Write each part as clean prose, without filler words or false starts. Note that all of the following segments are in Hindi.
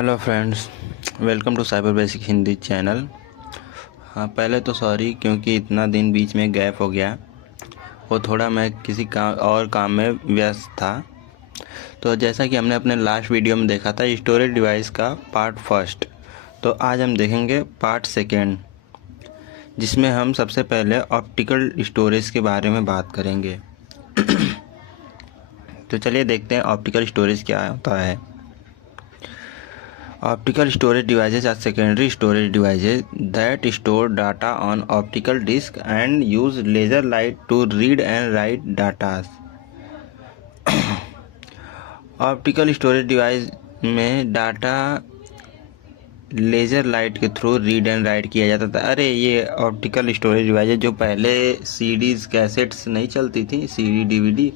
Hello friends, welcome to cyber basic Hindi channel. हाँ, पहले तो सॉरी क्योंकि इतना दिन बीच में गैप हो गया। वो थोड़ा मैं किसी काम में व्यस्त था। तो जैसा कि हमने अपने लास्ट वीडियो में देखा था स्टोरेज डिवाइस का पार्ट फर्स्ट, तो आज हम देखेंगे पार्ट सेकेंड, जिसमें हम सबसे पहले ऑप्टिकल स्टोरेज के बारे में बात करेंगे। तो चलिए देखते हैं ऑप्टिकल स्टोरेज क्या होता है। Optical storage devices are secondary storage devices that store data on optical disc and use laser light to read and write data. Optical storage device में डाटा लेज़र लाइट के थ्रू रीड एंड राइट किया जाता था। अरे ये ऑप्टिकल स्टोरेज डिवाइस है जो पहले सीडीज़ कैसेट्स नहीं चलती थी, सीडी डीवीडी,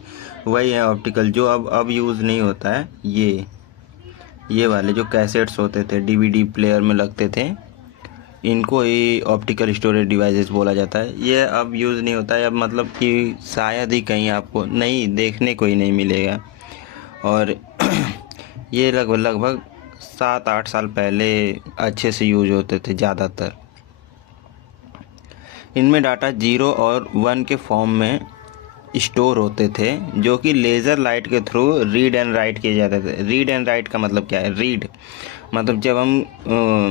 वही है ऑप्टिकल जो अब यूज़ नहीं होता है। ये वाले जो कैसेट्स होते थे डीवीडी प्लेयर में लगते थे, इनको ही ऑप्टिकल स्टोरेज डिवाइसेस बोला जाता है। ये अब यूज़ नहीं होता है, अब मतलब कि शायद ही कहीं आपको नहीं देखने को ही नहीं मिलेगा। और ये लगभग 7-8 साल पहले अच्छे से यूज होते थे ज़्यादातर। इनमें डाटा 0 और 1 के फॉर्म में स्टोर होते थे जो कि लेज़र लाइट के थ्रू रीड एंड राइट किए जाते थे। रीड एंड राइट का मतलब क्या है? रीड मतलब जब हम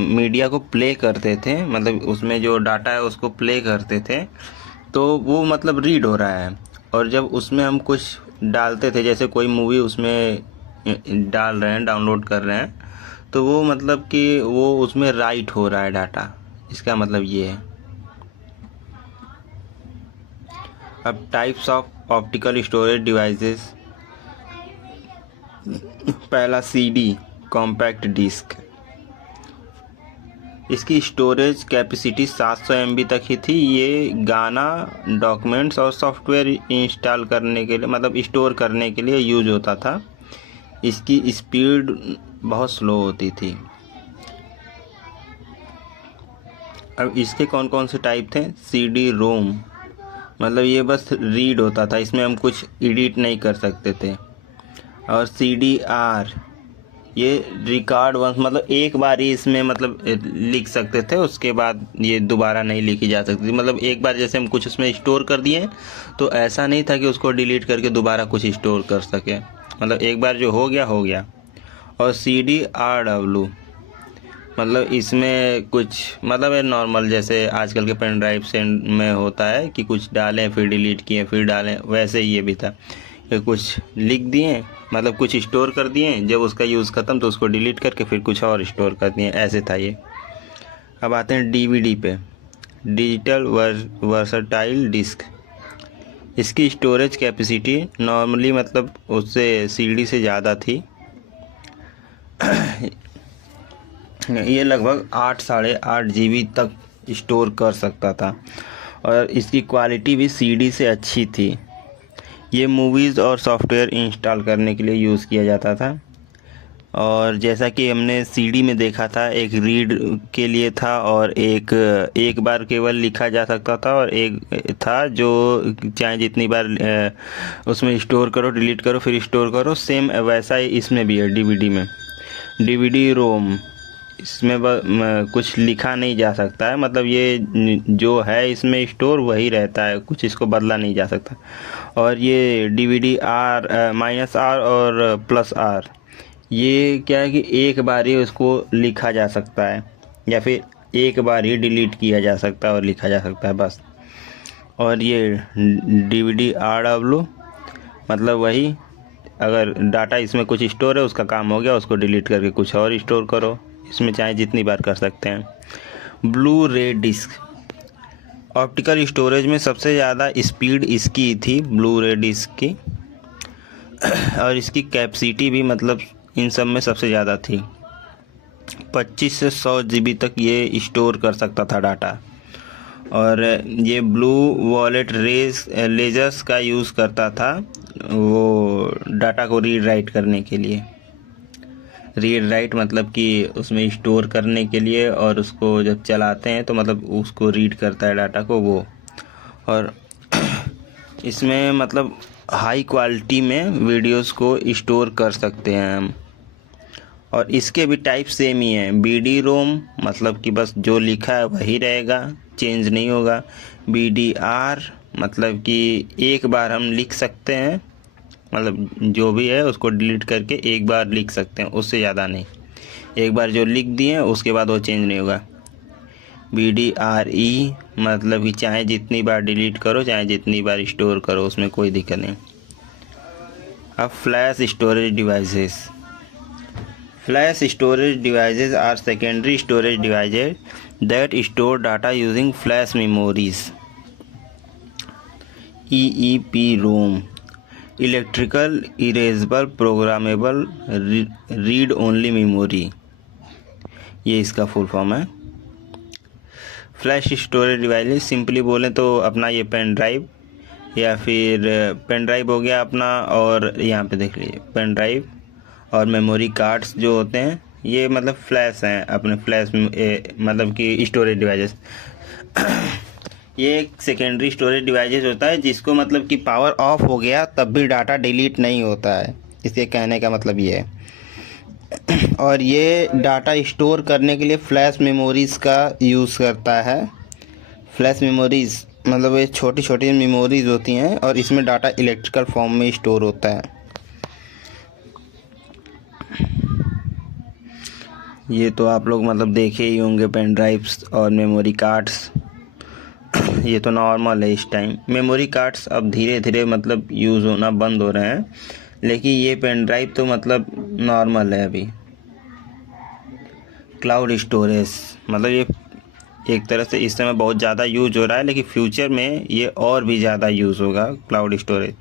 मीडिया को प्ले करते थे, मतलब उसमें जो डाटा है उसको प्ले करते थे, तो वो मतलब रीड हो रहा है। और जब उसमें हम कुछ डालते थे, जैसे कोई मूवी उसमें डाल रहे हैं, डाउनलोड कर रहे हैं, तो वो मतलब कि वो उसमें राइट हो रहा है डाटा। इसका मतलब ये है। अब types of optical storage devices. पहला सीडी, कॉम्पैक्ट डिस्क। इसकी स्टोरेज कैपेसिटी 700 MB तक ही थी। ये गाना, डॉक्यूमेंट्स और सॉफ्टवेयर इंस्टॉल करने के लिए, मतलब स्टोर करने के लिए यूज होता था। इसकी स्पीड बहुत स्लो होती थी। अब इसके कौन कौन से टाइप थे? सीडी रोम, मतलब ये बस रीड होता था, इसमें हम कुछ एडिट नहीं कर सकते थे। और CDR, ये रिकॉर्ड वंस, मतलब एक बार ही इसमें मतलब लिख सकते थे, उसके बाद ये दोबारा नहीं लिखी जा सकती थी। मतलब एक बार जैसे हम कुछ उसमें स्टोर कर दिए तो ऐसा नहीं था कि उसको डिलीट करके दोबारा कुछ स्टोर कर सके, मतलब एक बार जो हो गया। और CDRW, मतलब इसमें कुछ मतलब है नॉर्मल, जैसे आजकल के पेन ड्राइव से में होता है कि कुछ डालें फिर डिलीट किए फिर डालें, वैसे ही ये भी था कि कुछ लिख दिए, मतलब कुछ स्टोर कर दिए, जब उसका यूज़ ख़त्म तो उसको डिलीट करके फिर कुछ और स्टोर कर दिए, ऐसे था ये। अब आते हैं DVD पे। Digital versatile disc. इसकी स्टोरेज कैपेसिटी नॉर्मली मतलब उससे CD से ज़्यादा थी। ये लगभग 8-8.5 GB तक स्टोर कर सकता था और इसकी क्वालिटी भी CD से अच्छी थी। ये मूवीज़ और सॉफ्टवेयर इंस्टॉल करने के लिए यूज़ किया जाता था। और जैसा कि हमने CD में देखा था, एक रीड के लिए था और एक बार केवल लिखा जा सकता था, और एक था जो चाहे जितनी बार उसमें स्टोर करो, डिलीट करो, फिर स्टोर करो। सेम वैसा ही इसमें भी है DVD में। DVD रोम, इसमें कुछ लिखा नहीं जा सकता है, मतलब ये जो है इसमें स्टोर वही रहता है, कुछ इसको बदला नहीं जा सकता। और ये DVD R -R और +R, ये क्या है कि एक बार ही उसको लिखा जा सकता है या फिर एक बार ही डिलीट किया जा सकता है और लिखा जा सकता है बस। और ये DVD RW, मतलब वही, अगर डाटा इसमें कुछ स्टोर है, उसका काम हो गया, उसको डिलीट करके कुछ और स्टोर करो, इसमें चाहे जितनी बार कर सकते हैं। ब्लू रे डिस्क। ऑप्टिकल स्टोरेज में सबसे ज़्यादा स्पीड इसकी थी, ब्लू रे डिस्क की, और इसकी कैपेसिटी भी मतलब इन सब में सबसे ज़्यादा थी। 25 से 100 GB तक ये स्टोर कर सकता था डाटा। और ये ब्लू वॉलेट लेजर्स का यूज़ करता था वो डाटा को रीड राइट करने के लिए। रीड राइट मतलब कि उसमें स्टोर करने के लिए, और उसको जब चलाते हैं तो मतलब उसको रीड करता है डाटा को वो। और इसमें मतलब हाई क्वालिटी में वीडियोस को स्टोर कर सकते हैं हम। और इसके भी टाइप सेम ही हैं। BD-ROM मतलब कि बस जो लिखा है वही रहेगा, चेंज नहीं होगा। BD-R मतलब कि एक बार हम लिख सकते हैं, मतलब जो भी है उसको डिलीट करके एक बार लिख सकते हैं, उससे ज़्यादा नहीं। एक बार जो लिख दिए उसके बाद वो चेंज नहीं होगा। BD-RE मतलब कि चाहे जितनी बार डिलीट करो, चाहे जितनी बार स्टोर करो, उसमें कोई दिक्कत नहीं। अब flash storage devices. Flash storage devices are secondary storage devices that store data using flash memories. EEPROM electrical erasable programmable read only memory, ये इसका फुल फॉर्म है। फ्लैश स्टोरेज डिवाइस सिंपली बोलें तो अपना ये पेन ड्राइव या फिर पेन ड्राइव हो गया अपना, और यहाँ पे देख लीजिए पेन ड्राइव और मेमोरी कार्ड्स जो होते हैं ये मतलब फ्लैश हैं, अपने फ्लैश मतलब कि स्टोरेज डिवाइसेस। ये एक सेकेंडरी स्टोरेज डिवाइसेस होता है जिसको मतलब कि पावर ऑफ हो गया तब भी डाटा डिलीट नहीं होता है, इसके कहने का मतलब ये है। और ये डाटा स्टोर करने के लिए फ्लैश मेमोरीज़ का यूज़ करता है। फ्लैश मेमोरीज़ मतलब ये छोटी छोटी मेमोरीज़ होती हैं और इसमें डाटा इलेक्ट्रिकल फॉर्म में स्टोर होता है। ये तो आप लोग मतलब देखे ही होंगे पेन ड्राइव्स और मेमोरी कार्ड्स, ये तो नॉर्मल है इस टाइम। मेमोरी कार्ड्स अब धीरे धीरे मतलब यूज़ होना बंद हो रहे हैं, लेकिन ये पेन ड्राइव तो मतलब नॉर्मल है अभी। क्लाउड स्टोरेज मतलब ये एक तरह से इस समय बहुत ज़्यादा यूज हो रहा है, लेकिन फ्यूचर में ये और भी ज़्यादा यूज़ होगा cloud storage.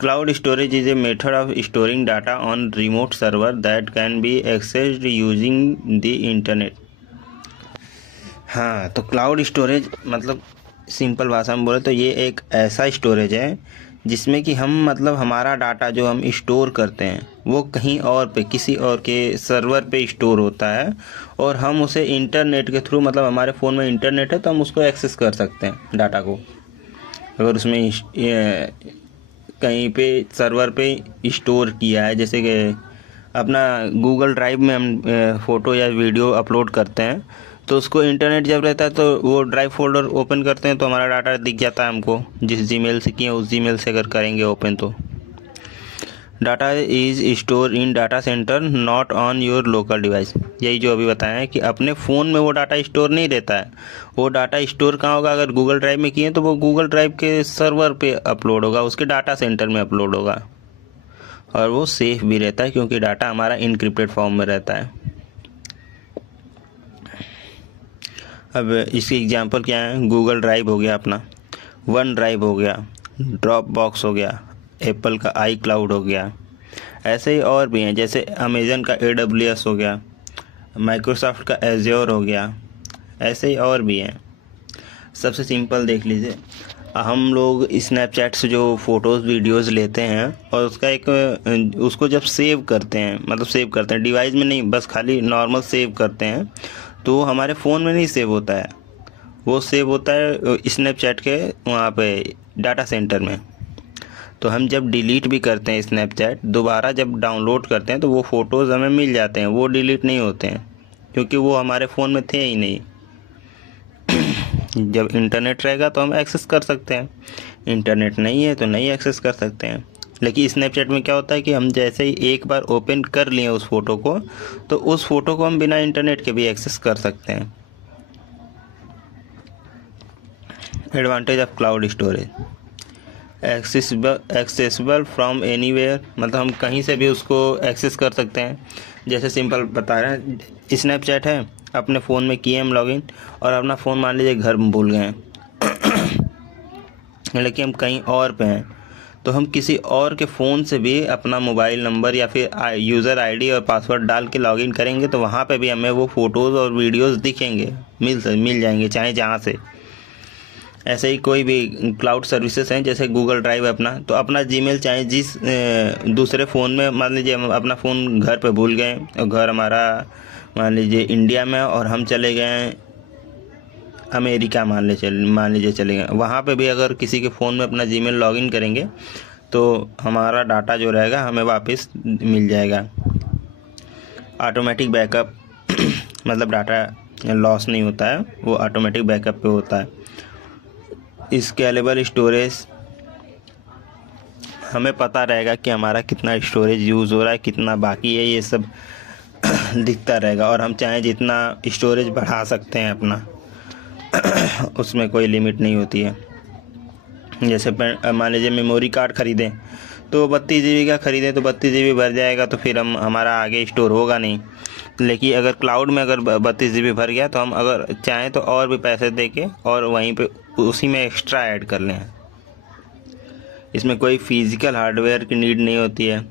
Cloud storage is a method of storing data on remote server that can be accessed using the internet. हाँ, तो क्लाउड स्टोरेज मतलब सिंपल भाषा में बोले तो ये एक ऐसा स्टोरेज है जिसमें कि हम मतलब हमारा डाटा जो हम स्टोर करते हैं वो कहीं और पे किसी और के सर्वर पे स्टोर होता है, और हम उसे इंटरनेट के थ्रू मतलब हमारे फ़ोन में इंटरनेट है तो हम उसको एक्सेस कर सकते हैं डाटा को। अगर उसमें कहीं पे सर्वर पे स्टोर किया है, जैसे कि अपना गूगल ड्राइव में हम फ़ोटो या वीडियो अपलोड करते हैं, तो उसको इंटरनेट जब रहता है तो वो ड्राइव फोल्डर ओपन करते हैं तो हमारा डाटा दिख जाता है हमको, जिस जीमेल से किए उस जीमेल से अगर करेंगे ओपन तो। Data is store in data centre not on your local device. यही जो अभी बताया है कि अपने फ़ोन में वो डाटा स्टोर नहीं रहता है, वो डाटा स्टोर कहाँ होगा, अगर गूगल ड्राइव में किए तो वो गूगल ड्राइव के सर्वर पे अपलोड होगा, उसके डाटा सेंटर में अपलोड होगा, और वो सेफ़ भी रहता है क्योंकि डाटा हमारा इनक्रिप्टेड फॉर्म में रहता है। अब इसकी एग्जांपल क्या है, गूगल ड्राइव हो गया अपना, वन ड्राइव हो गया, ड्रॉप बॉक्स हो गया, एप्पल का iCloud हो गया, ऐसे ही और भी हैं जैसे अमेज़न का AWS हो गया, माइक्रोसॉफ्ट का एज्योर हो गया, ऐसे ही और भी हैं। सबसे सिंपल देख लीजिए, हम लोग स्नैपचैट से जो फ़ोटोज़ वीडियोज़ लेते हैं और उसका एक उसको जब सेव करते हैं, मतलब सेव करते हैं डिवाइस में नहीं, बस खाली नॉर्मल सेव करते हैं, तो हमारे फ़ोन में नहीं सेव होता है, वो सेव होता है स्नैपचैट के वहाँ पे डाटा सेंटर में। तो हम जब डिलीट भी करते हैं स्नैपचैट, दोबारा जब डाउनलोड करते हैं तो वो फ़ोटोज़ हमें मिल जाते हैं, वो डिलीट नहीं होते हैं क्योंकि वो हमारे फ़ोन में थे ही नहीं। जब इंटरनेट रहेगा तो हम एक्सेस कर सकते हैं, इंटरनेट नहीं है तो नहीं एक्सेस कर सकते हैं। लेकिन स्नैपचैट में क्या होता है कि हम जैसे ही एक बार ओपन कर लिए उस फ़ोटो को, तो उस फ़ोटो को हम बिना इंटरनेट के भी एक्सेस कर सकते हैं। Advantage of cloud storage, accessible from anywhere मतलब हम कहीं से भी उसको एक्सेस कर सकते हैं। जैसे सिंपल बता रहे हैं, स्नैपचैट है, अपने फ़ोन में किए हम लॉगिन, और अपना फ़ोन मान लीजिए घर में भूल गए लेकिन हम कहीं और पे हैं, तो हम किसी और के फ़ोन से भी अपना मोबाइल नंबर या फिर यूज़र आईडी और पासवर्ड डाल के लॉगिन करेंगे तो वहाँ पे भी हमें वो फ़ोटोज़ और वीडियोज़ दिखेंगे, मिल जाएंगे चाहे जहाँ से। ऐसे ही कोई भी क्लाउड सर्विसेज हैं जैसे गूगल ड्राइव अपना, तो अपना जीमेल चाहे जिस दूसरे फ़ोन में, मान लीजिए हम अपना फ़ोन घर पे भूल गए और घर हमारा मान लीजिए इंडिया में और हम चले गए अमेरिका, मान लीजिए चले गए, वहाँ पे भी अगर किसी के फ़ोन में अपना जीमेल लॉगिन करेंगे तो हमारा डाटा जो रहेगा हमें वापस मिल जाएगा। ऑटोमेटिक बैकअप मतलब डाटा लॉस नहीं होता है, वो ऑटोमेटिक बैकअप पे होता है। स्केलेबल स्टोरेज, हमें पता रहेगा कि हमारा कितना स्टोरेज यूज़ हो रहा है, कितना बाकी है, ये सब दिखता रहेगा। और हम चाहें जितना स्टोरेज बढ़ा सकते हैं अपना उसमें कोई लिमिट नहीं होती है। जैसे मान लीजिए मेमोरी कार्ड ख़रीदें तो 32 GB का ख़रीदें तो 32 GB भर जाएगा, तो फिर हमारा आगे स्टोर होगा नहीं। लेकिन अगर क्लाउड में अगर 32 GB भर गया तो हम अगर चाहें तो और भी पैसे दे के और वहीं पे उसी में एक्स्ट्रा ऐड कर लें। इसमें कोई फिज़िकल हार्डवेयर की नीड नहीं होती है।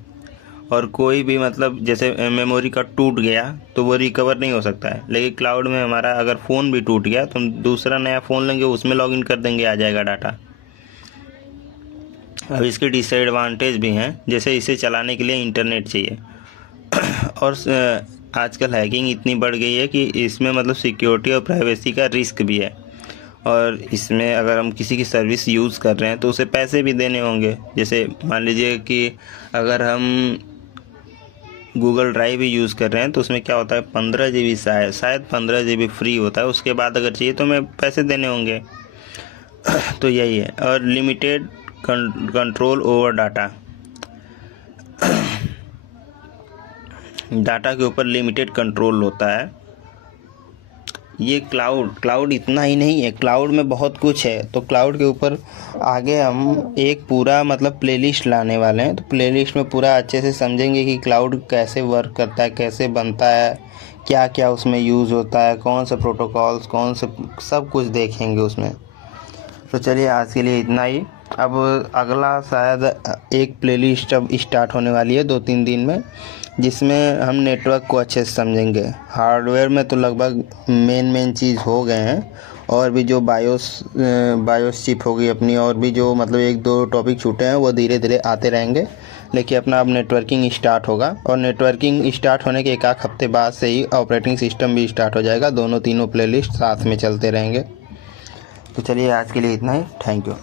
और कोई भी मतलब जैसे मेमोरी कार्ड टूट गया तो वो रिकवर नहीं हो सकता है। लेकिन क्लाउड में हमारा अगर फ़ोन भी टूट गया तो हम दूसरा नया फ़ोन लेंगे, उसमें लॉगिन कर देंगे, आ जाएगा डाटा। अब इसके डिसएडवांटेज भी हैं, जैसे इसे चलाने के लिए इंटरनेट चाहिए और आजकल हैकिंग इतनी बढ़ गई है कि इसमें मतलब सिक्योरिटी और प्राइवेसी का रिस्क भी है। और इसमें अगर हम किसी की सर्विस यूज़ कर रहे हैं तो उसे पैसे भी देने होंगे। जैसे मान लीजिए कि अगर हम गूगल ड्राइव भी यूज़ कर रहे हैं तो उसमें क्या होता है 15 GB शायद 15 GB फ्री होता है, उसके बाद अगर चाहिए तो हमें पैसे देने होंगे। तो यही है। और limited control over data, data के ऊपर लिमिटेड कंट्रोल होता है। ये क्लाउड इतना ही नहीं है, क्लाउड में बहुत कुछ है। तो क्लाउड के ऊपर आगे हम एक पूरा मतलब प्लेलिस्ट लाने वाले हैं। तो प्लेलिस्ट में पूरा अच्छे से समझेंगे कि क्लाउड कैसे वर्क करता है, कैसे बनता है, क्या क्या उसमें यूज़ होता है, कौन से प्रोटोकॉल्स, कौन से, सब कुछ देखेंगे उसमें। तो चलिए आज के लिए इतना ही। अब अगला शायद एक प्लेलिस्ट अब स्टार्ट होने वाली है 2-3 दिन में, जिसमें हम नेटवर्क को अच्छे से समझेंगे। हार्डवेयर में तो लगभग मेन चीज़ हो गए हैं, और भी जो बायोस चिप होगी अपनी, और भी जो मतलब 1-2 टॉपिक छूटे हैं वो धीरे धीरे आते रहेंगे। लेकिन अपना अब नेटवर्किंग स्टार्ट होगा, और नेटवर्किंग स्टार्ट होने के 1 हफ्ते बाद से ही ऑपरेटिंग सिस्टम भी स्टार्ट हो जाएगा। दोनों तीनों प्लेलिस्ट साथ में चलते रहेंगे। तो चलिए आज के लिए इतना ही। Thank you.